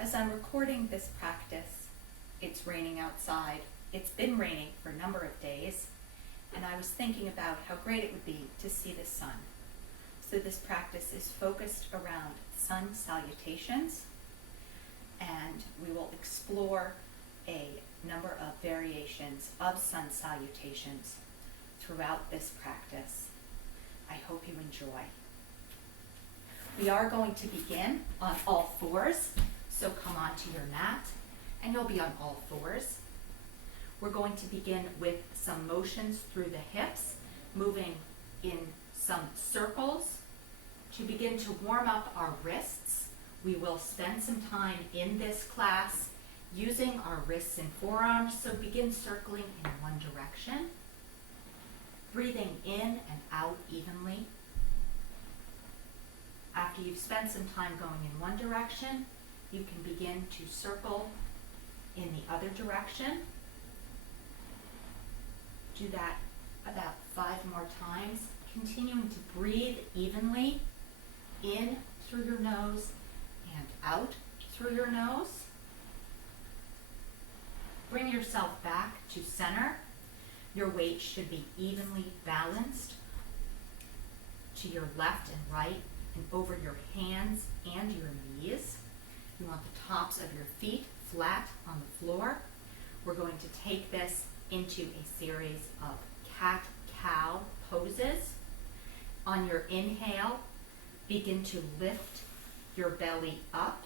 As I'm recording this practice, it's raining outside. It's been raining for a number of days, and I was thinking about how great it would be to see the sun. So this practice is focused around sun salutations, and we will explore a number of variations of sun salutations throughout this practice. I hope you enjoy. We are going to begin on all fours, so come onto your mat and you'll be on all fours. We're going to begin with some motions through the hips, moving in some circles. To begin to warm up our wrists, we will spend some time in this class using our wrists and forearms, so begin circling in one direction, breathing in and out evenly. After you've spent some time going in one direction, you can begin to circle in the other direction. Do that about 5 more times, continuing to breathe evenly in through your nose and out through your nose. Bring yourself back to center. Your weight should be evenly balanced to your left and right and over your hands and your knees. You want the tops of your feet flat on the floor. We're going to take this into a series of cat-cow poses. On your inhale, begin to lift your belly up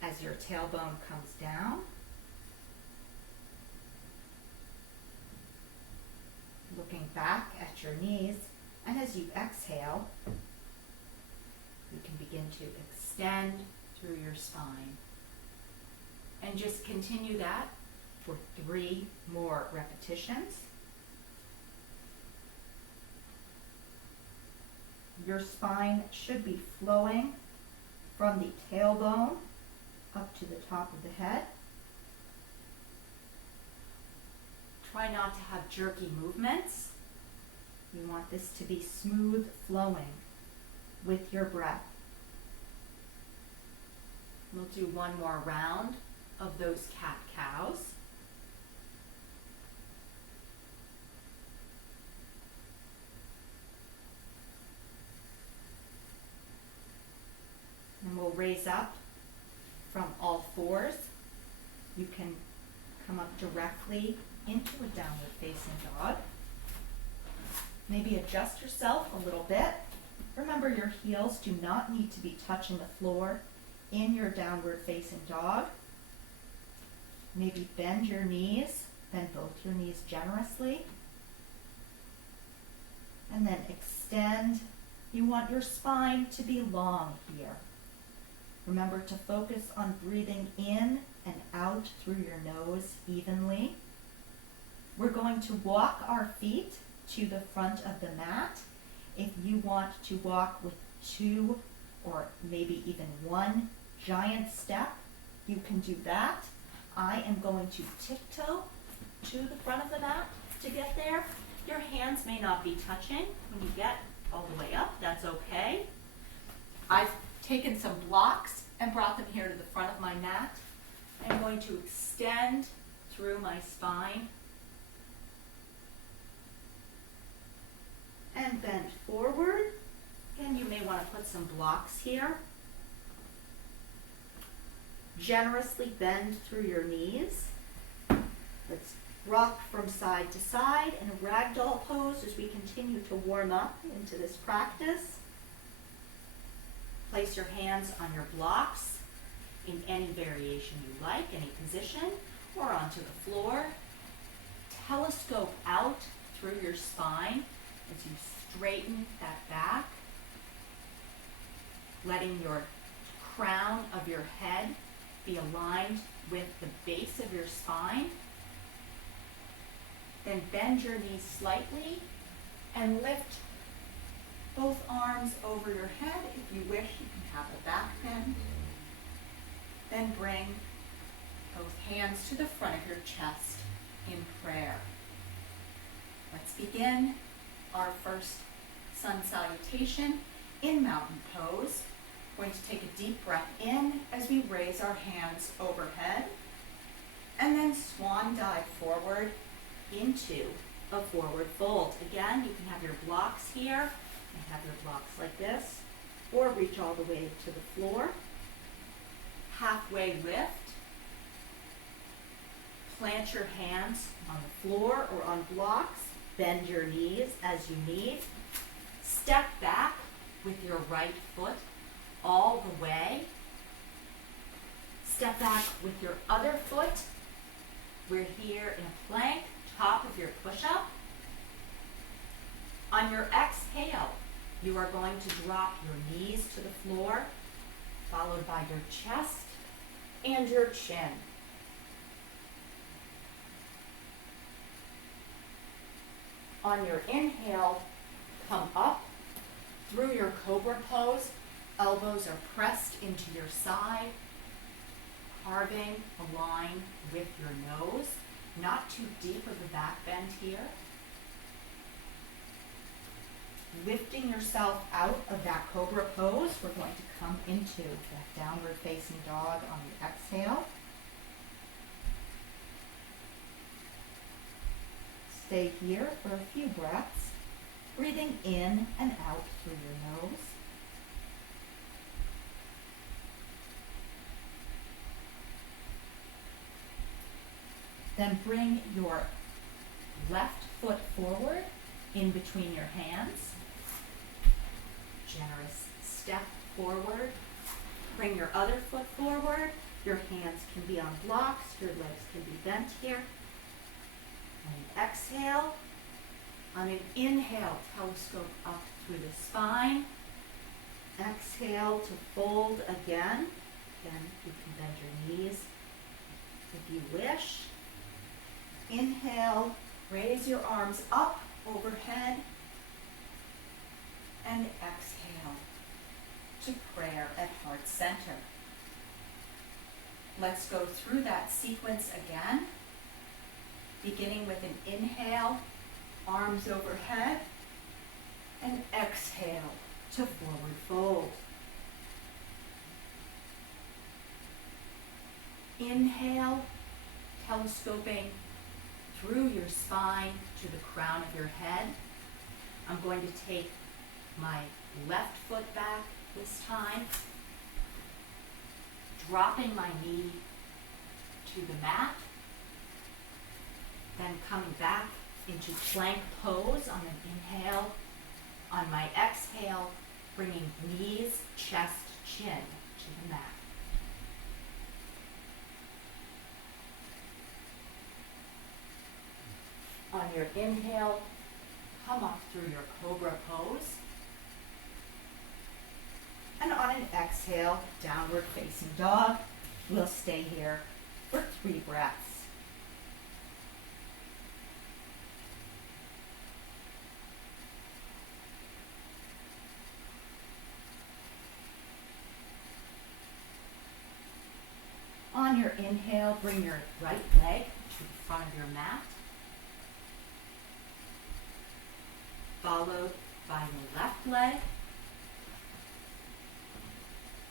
as your tailbone comes down. Looking back at your knees, and as you exhale, you can begin to extend through your spine. And just continue that for 3 more repetitions. Your spine should be flowing from the tailbone up to the top of the head. Try not to have jerky movements. You want this to be smooth flowing with your breath. We'll do one more round of those cat-cows. And we'll raise up from all fours. You can come up directly into a downward facing dog. Maybe adjust yourself a little bit. Remember, your heels do not need to be touching the floor in your downward facing dog. Maybe bend your knees, bend both your knees generously. And then extend. You want your spine to be long here. Remember to focus on breathing in and out through your nose evenly. We're going to walk our feet to the front of the mat. If you want to walk with 2 or maybe even 1 giant step, you can do that. I am going to tiptoe to the front of the mat to get there. Your hands may not be touching when you get all the way up. That's okay. I've taken some blocks and brought them here to the front of my mat. I'm going to extend through my spine and bend forward. Again, you may want to put some blocks here. Generously bend through your knees. Let's rock from side to side in a ragdoll pose as we continue to warm up into this practice. Place your hands on your blocks in any variation you like, any position, or onto the floor. Telescope out through your spine as you straighten that back, letting your crown of your head be aligned with the base of your spine. Then bend your knees slightly and lift both arms over your head. If you wish, you can have a back bend. Then bring both hands to the front of your chest in prayer. Let's begin our first sun salutation in mountain pose. We're going to take a deep breath in as we raise our hands overhead, and then swan dive forward into a forward fold. Again, you can have your blocks here, and have your blocks like this, or reach all the way to the floor. Halfway lift. Plant your hands on the floor or on blocks. Bend your knees as you need. Step back with your right foot all the way. Step back with your other foot. We're here in a plank, top of your push-up. On your exhale, you are going to drop your knees to the floor, followed by your chest and your chin. On your inhale, come up through your cobra pose. Elbows are pressed into your side, carving a line with your nose. Not too deep of a back bend here. Lifting yourself out of that cobra pose, we're going to come into that downward facing dog on the exhale. Stay here for a few breaths, breathing in and out through your nose. Then bring your left foot forward in between your hands. Generous step forward. Bring your other foot forward. Your hands can be on blocks. Your legs can be bent here. And exhale. On an inhale, telescope up through the spine. Exhale to fold again. Again, you can bend your knees if you wish. Inhale, raise your arms up overhead. And exhale to prayer at heart center. Let's go through that sequence again. Beginning with an inhale, arms overhead, and exhale to forward fold. Inhale, telescoping through your spine to the crown of your head. I'm going to take my left foot back this time, dropping my knee to the mat, then coming back into plank pose on an inhale. On my exhale, bringing knees, chest, chin to the mat. On your inhale, come up through your cobra pose. And on an exhale, downward facing dog. We'll stay here for 3 breaths. On your inhale, bring your right leg to the front of your mat, followed by your left leg.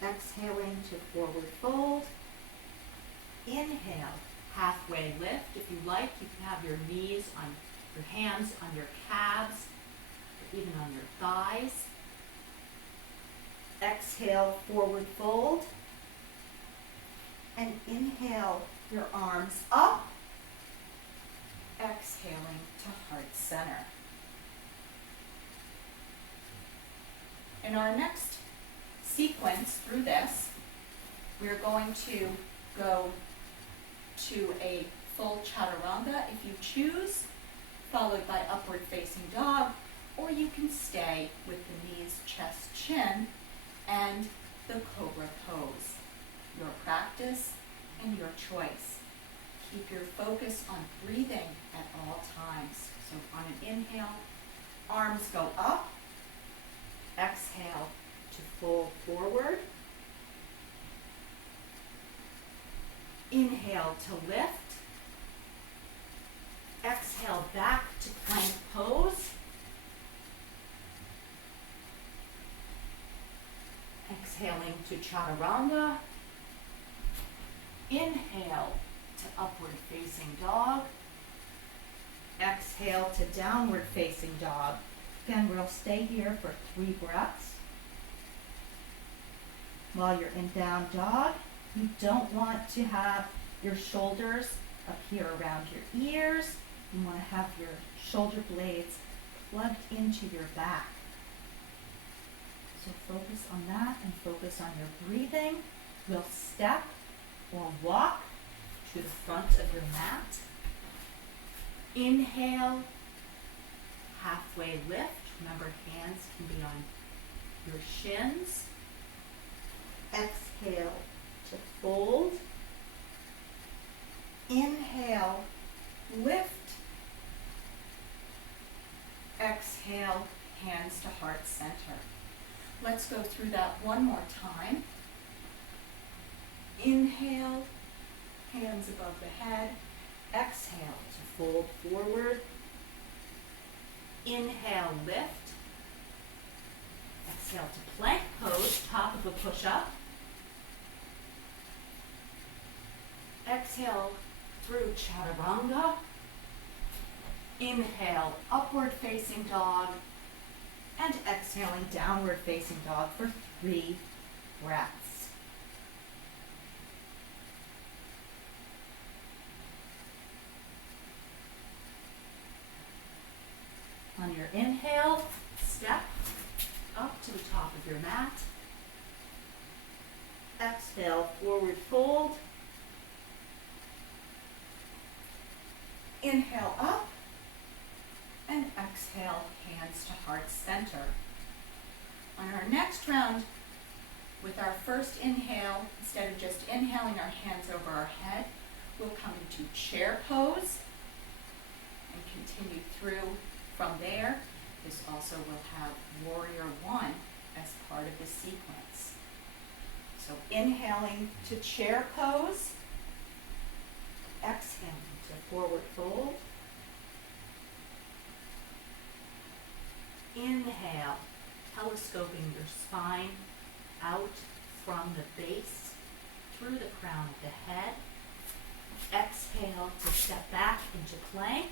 Exhaling to forward fold. Inhale, halfway lift. If you like, you can have your knees on your hands on your calves, or even on your thighs. Exhale, forward fold. And inhale, your arms up. Exhaling to heart center. In our next sequence through this, we're going to go to a full chaturanga if you choose, followed by upward facing dog, or you can stay with the knees, chest, chin, and the cobra pose. Your practice and your choice. Keep your focus on breathing at all times. So on an inhale, arms go up. Exhale to fold forward. Inhale to lift. Exhale back to plank pose. exhaling to chaturanga. Inhale to upward facing dog. Exhale to downward facing dog. Again, we'll stay here for 3 breaths. While you're in down dog, you don't want to have your shoulders up here around your ears. You want to have your shoulder blades plugged into your back. So focus on that and focus on your breathing. We'll step or walk to the front of your mat. Inhale, halfway lift. Remember, hands can be on your shins. Exhale to fold. Inhale, lift. Exhale, hands to heart center. Let's go through that one more time. Inhale, hands above the head. Exhale to fold forward. Inhale, lift. Exhale to plank pose, top of a push-up. Exhale through chaturanga. Inhale, upward facing dog. And exhaling, downward facing dog for 3 breaths. On your inhale, step up to the top of your mat. Exhale, forward fold. Inhale up. And exhale, hands to heart center. On our next round, with our first inhale, instead of just inhaling our hands over our head, we'll come into chair pose and continue through from there. This also will have warrior 1 as part of the sequence. So inhaling to chair pose, exhaling to forward fold. Inhale, telescoping your spine out from the base through the crown of the head. Exhale to step back into plank,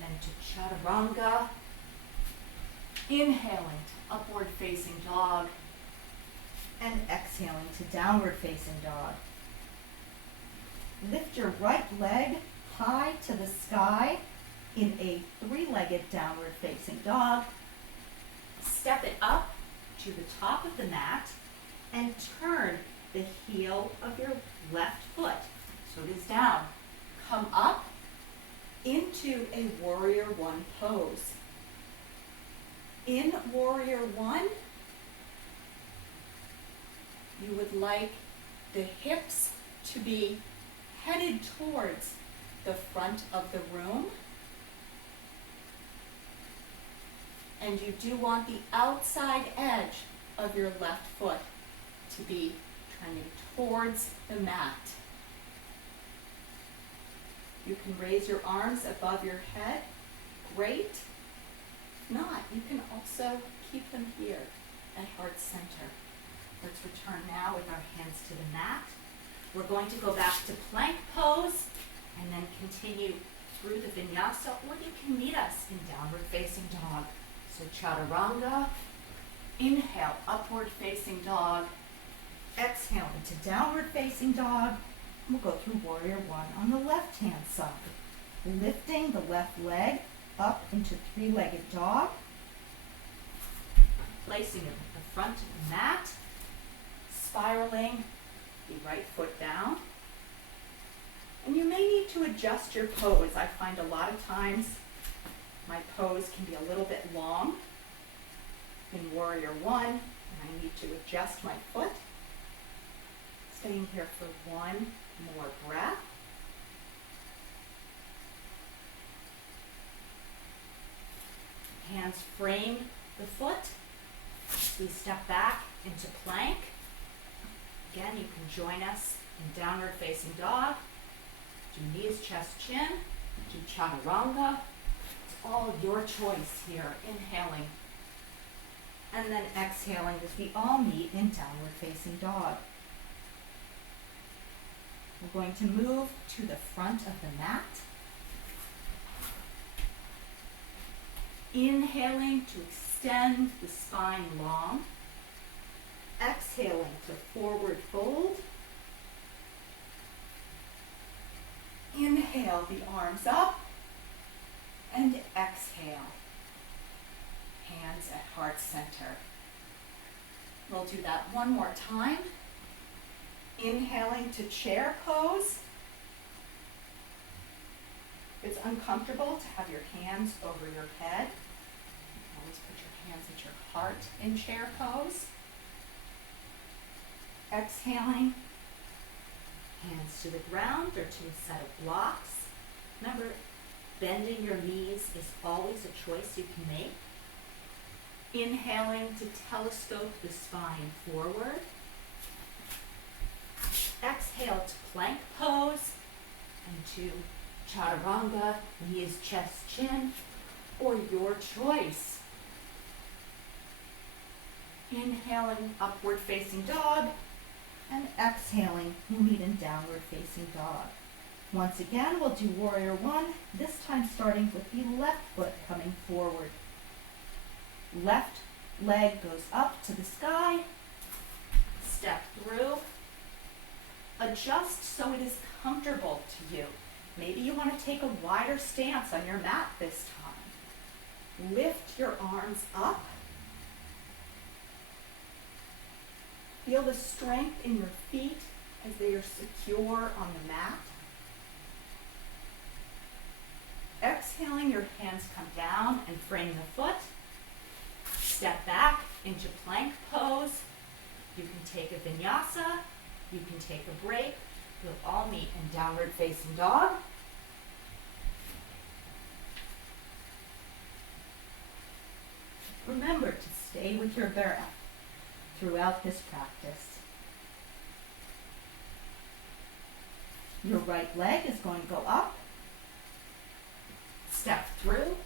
then to chaturanga. Inhaling to upward facing dog, and exhaling to downward facing dog. Lift your right leg high to the sky in a 3-legged downward facing dog. Step it up to the top of the mat and turn the heel of your left foot. So it is down. Come up into a warrior 1 pose. In warrior 1, you would like the hips to be headed towards the front of the room. And you do want the outside edge of your left foot to be trending towards the mat. You can raise your arms above your head. Great. If not, you can also keep them here at heart center. Let's return now with our hands to the mat. We're going to go back to plank pose and then continue through the vinyasa, or you can meet us in downward facing dog. So chaturanga, inhale, upward facing dog, exhaling to downward facing dog. We'll go through warrior 1 on the left hand side. Lifting the left leg up into 3-legged dog. Placing it at the front of the mat. Spiraling the right foot down. And you may need to adjust your pose. I find a lot of times my pose can be a little bit long in warrior 1, and I need to adjust my foot. Staying here for 1 more breath. Hands frame the foot. We step back into plank. Again, you can join us in downward facing dog. Do knees, chest, chin. Do chaturanga. It's all your choice here. Inhaling And then exhaling as we all meet in downward facing dog. We're going to move to the front of the mat. Inhaling to extend the spine long. Exhaling to forward fold. Inhale the arms up and exhale. Hands at heart center. We'll do that one more time. Inhaling to chair pose. If it's uncomfortable to have your hands over your head, you can always put your hands at your heart in chair pose. Exhaling, hands to the ground or to a set of blocks. Remember, bending your knees is always a choice you can make. Inhaling to telescope the spine forward. Exhale to plank pose and to chaturanga, knees, chest, chin, or your choice. Inhaling, upward facing dog, and exhaling, we'll meet in downward facing dog. Once again, we'll do warrior one, this time starting with the left foot coming forward. Left leg goes up to the sky, step through, adjust so it is comfortable to you. Maybe you want to take a wider stance on your mat this time. Lift your arms up. Feel the strength in your feet as they are secure on the mat. Exhaling, your hands come down and frame the foot. Step back into plank pose. You can take a vinyasa. You can take a break. We'll all meet in downward facing dog. Remember to stay with your breath throughout this practice. Your right leg is going to go up. Step through.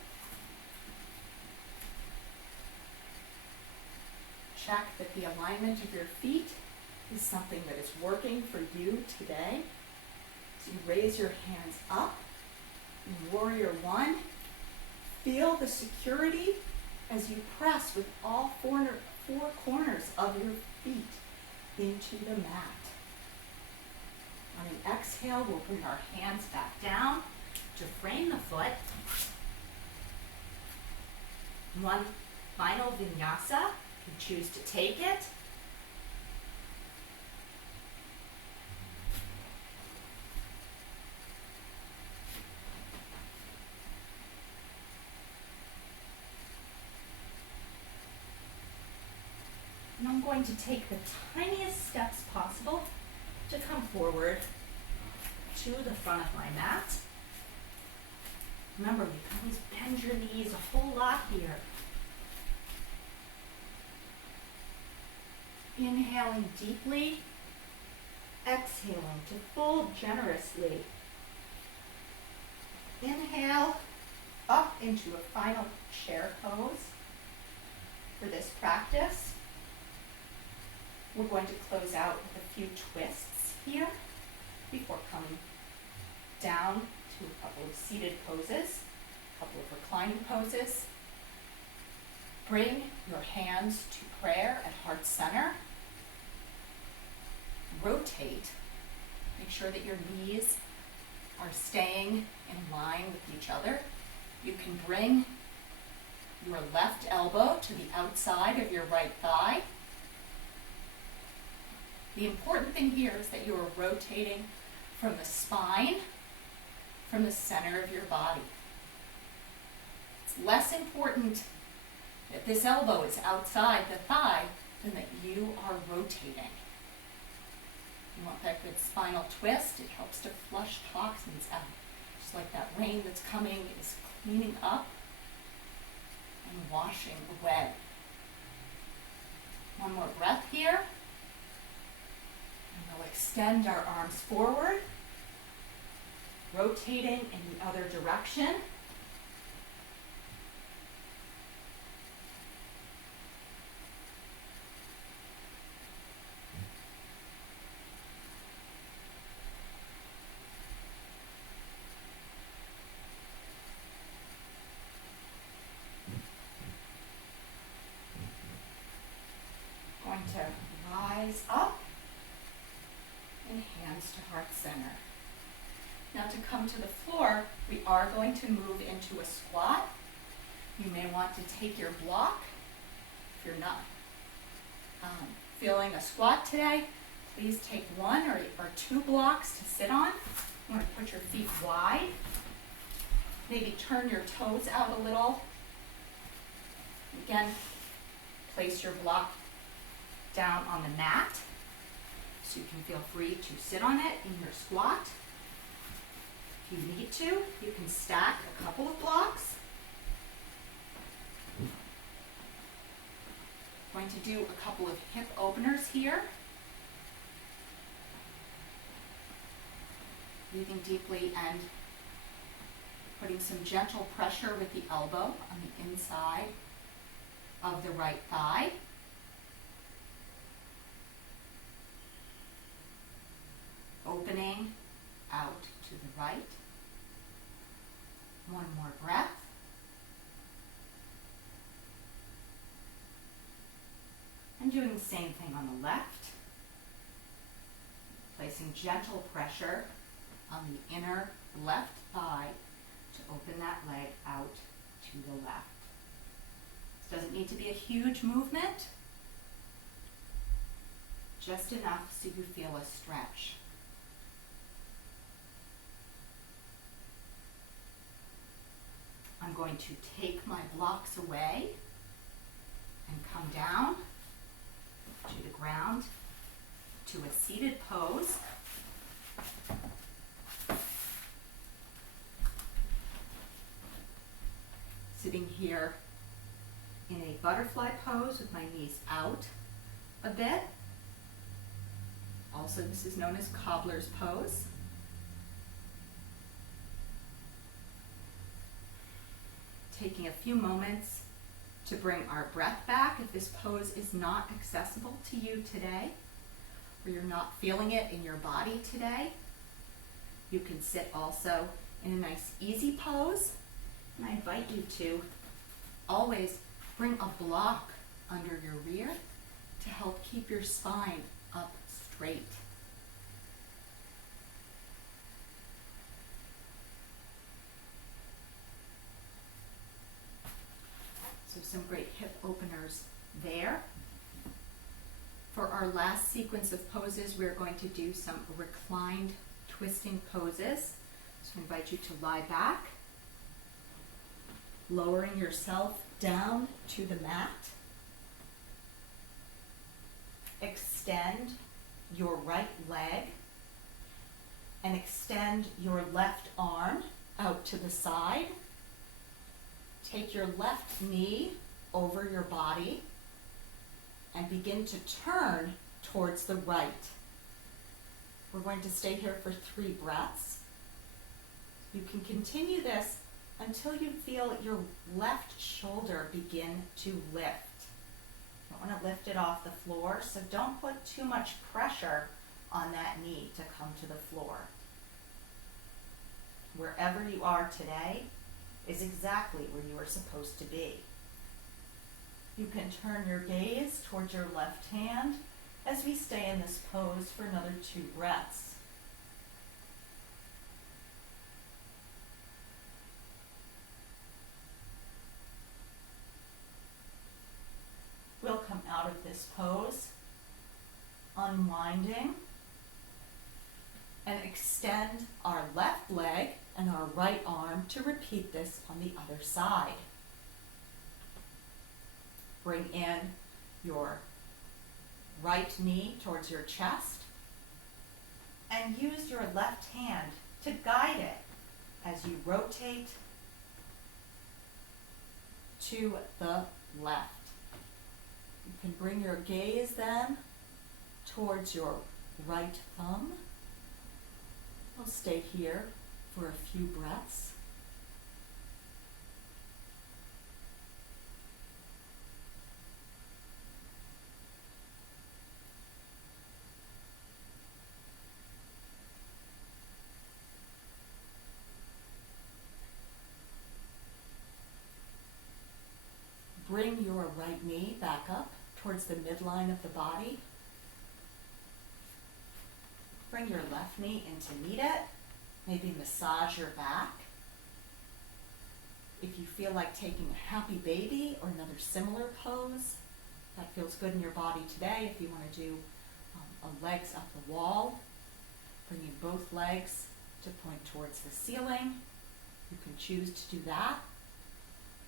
Check that the alignment of your feet is something that is working for you today. So you raise your hands up. In warrior one, feel the security as you press with all four corners of your feet into the mat. On an exhale, we'll bring our hands back down to frame the foot. One final vinyasa. You choose to take it. And I'm going to take the tiniest steps possible to come forward to the front of my mat. Remember, you can always bend your knees a whole lot here. Inhaling deeply, exhaling to fold generously. Inhale up into a final chair pose for this practice. We're going to close out with a few twists here before coming down to a couple of seated poses, a couple of reclining poses. Bring your hands to prayer at heart center. Rotate. Make sure that your knees are staying in line with each other. You can bring your left elbow to the outside of your right thigh. The important thing here is that you are rotating from the spine, from the center of your body. It's less important that this elbow is outside the thigh than that you are rotating. You want that good spinal twist. It helps to flush toxins out. Just like that rain that's coming is cleaning up and washing away. One more breath here. And we'll extend our arms forward, rotating in the other direction. going to rise up and hands to heart center. Now to come to the floor, we are going to move into a squat. You may want to take your block. If you're not feeling a squat today, please take one or two blocks to sit on. You want to put your feet wide. Maybe turn your toes out a little. Again, place your block down on the mat so you can feel free to sit on it in your squat. If you need to, you can stack a couple of blocks. Going to do a couple of hip openers here. Breathing deeply and putting some gentle pressure with the elbow on the inside of the right thigh. Opening out to the right. One more breath. And doing the same thing on the left. Placing gentle pressure on the inner left thigh to open that leg out to the left. This doesn't need to be a huge movement, just enough so you feel a stretch. I'm going to take my blocks away and come down to the ground to a seated pose. Sitting here in a butterfly pose with my knees out a bit. Also, this is known as cobbler's pose. Taking a few moments to bring our breath back if this pose is not accessible to you today, or you're not feeling it in your body today. You can sit also in a nice easy pose. And I invite you to always bring a block under your rear to help keep your spine up straight. So some great hip openers there. For our last sequence of poses, we're going to do some reclined twisting poses. So I invite you to lie back, lowering yourself down to the mat. Extend your right leg and extend your left arm out to the side. Take your left knee over your body and begin to turn towards the right. We're going to stay here for 3 breaths. You can continue this until you feel your left shoulder begin to lift. You don't want to lift it off the floor, so don't put too much pressure on that knee to come to the floor. Wherever you are today is exactly where you are supposed to be. You can turn your gaze towards your left hand as we stay in this pose for another 2 breaths. We'll come out of this pose, unwinding, and extend our left leg and our right arm to repeat this on the other side. Bring in your right knee towards your chest and use your left hand to guide it as you rotate to the left. You can bring your gaze then towards your right thumb. We'll stay here for a few breaths. Bring your right knee back up towards the midline of the body. Bring your left knee in to meet it. Maybe massage your back. If you feel like taking a happy baby or another similar pose, that feels good in your body today. If you want to do a legs up the wall, bringing both legs to point towards the ceiling, you can choose to do that.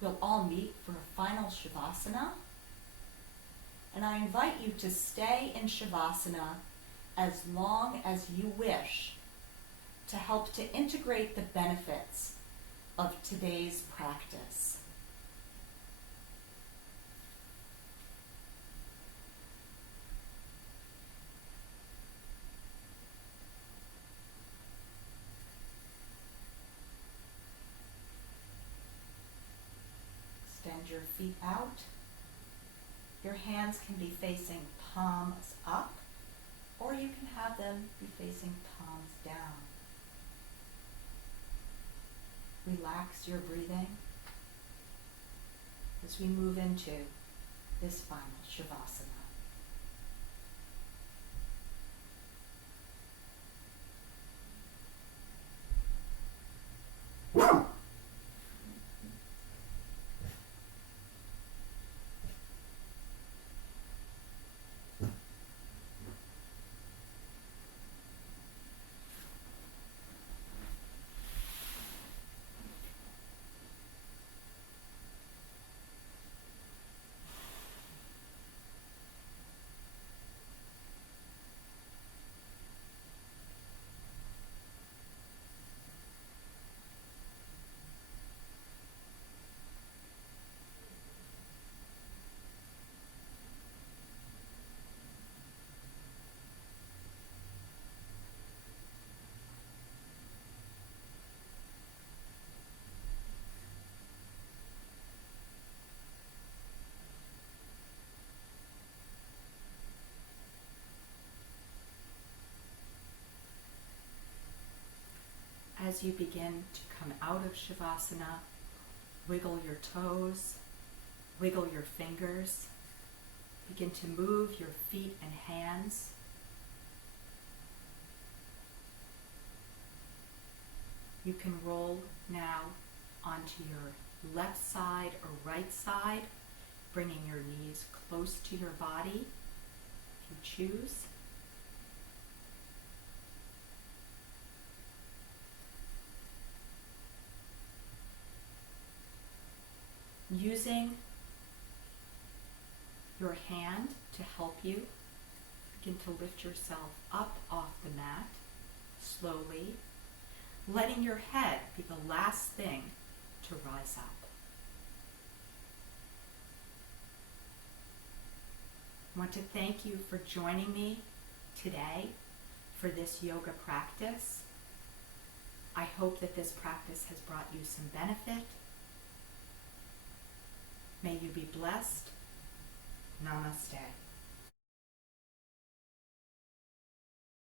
We'll all meet for a final Shavasana. And I invite you to stay in Shavasana as long as you wish to help to integrate the benefits of today's practice. Extend your feet out. Your hands can be facing palms up, or you can have them be facing palms down. Relax your breathing as we move into this final Shavasana. As you begin to come out of Shavasana, wiggle your toes, wiggle your fingers, begin to move your feet and hands. You can roll now onto your left side or right side, bringing your knees close to your body if you choose. Using your hand to help you, begin to lift yourself up off the mat slowly, letting your head be the last thing to rise up. I want to thank you for joining me today for this yoga practice. I hope that this practice has brought you some benefit. May you be blessed. Namaste.